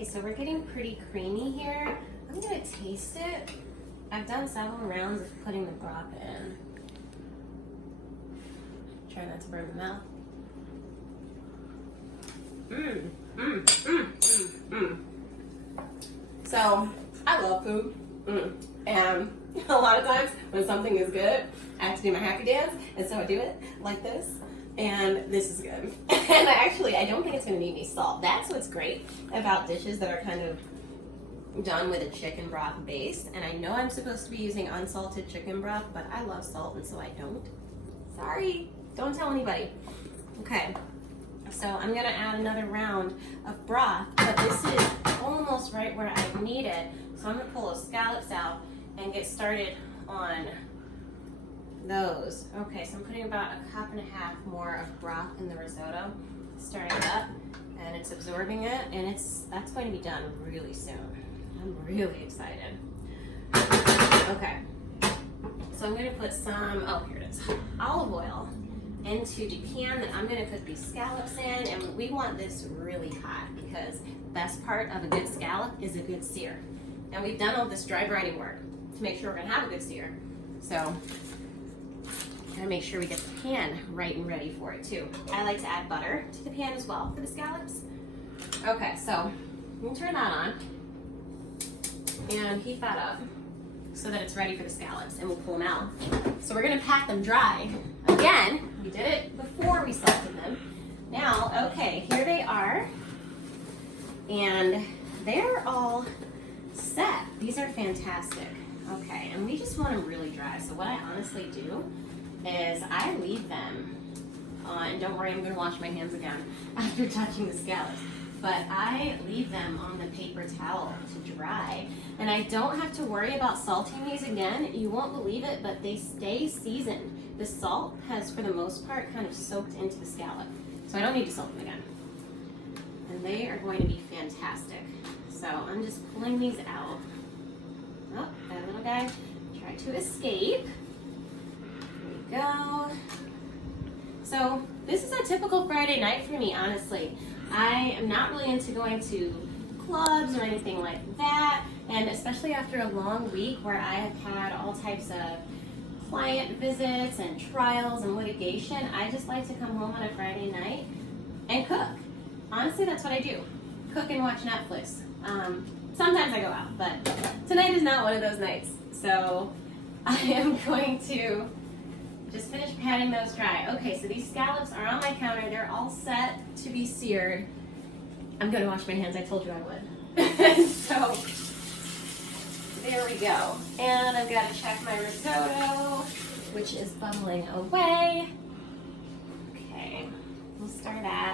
Okay, so we're getting pretty creamy here. I'm gonna taste it. I've done several rounds of putting the broth in. Try not to burn the mouth. So, I love food. And a lot of times when something is good, I have to do my happy dance, and so I do it like this. And this is good. And I don't think it's gonna need any salt. That's what's great about dishes that are kind of done with a chicken broth base. And I know I'm supposed to be using unsalted chicken broth, but I love salt, and so I don't. Sorry, don't tell anybody. Okay, so I'm gonna add another round of broth, but this is almost right where I need it. So I'm gonna pull those scallops out and get started on those. Okay, so I'm putting about 1.5 cups more of broth in the risotto, stirring it up, and it's absorbing it, and that's going to be done really soon. I'm really excited. Okay, so I'm gonna put some, oh here it is, olive oil into the pan that I'm gonna put these scallops in, and we want this really hot because the best part of a good scallop is a good sear. And we've done all this dry brining work to make sure we're gonna have a good sear. So, gotta make sure we get the pan right and ready for it too. I like to add butter to the pan as well for the scallops. Okay, so we'll turn that on and heat that up so that it's ready for the scallops, and we'll pull them out. So we're gonna pat them dry. Again, we did it before we salted them. Now, okay, here they are, and they're all set. These are fantastic. Okay, and we just want them really dry. So what I honestly do is I leave them, and don't worry, I'm gonna wash my hands again after touching the scallops, but I leave them on the paper towel to dry, and I don't have to worry about salting these again. You won't believe it, but they stay seasoned. The salt has, for the most part, kind of soaked into the scallop, so I don't need to salt them again. And they are going to be fantastic. So I'm just pulling these out. Oh, that little guy tried to escape. There we go. So this is a typical Friday night for me, honestly. I am not really into going to clubs or anything like that, and especially after a long week where I have had all types of client visits and trials and litigation, I just like to come home on a Friday night and cook. Honestly, that's what I do. Cook and watch Netflix. Sometimes I go out, but tonight is not one of those nights. So I am going to just finish patting those dry. Okay, so these scallops are on my counter. They're all set to be seared. I'm gonna wash my hands. I told you I would. So there we go. And I've got to check my risotto, which is bubbling away. Okay, we'll start at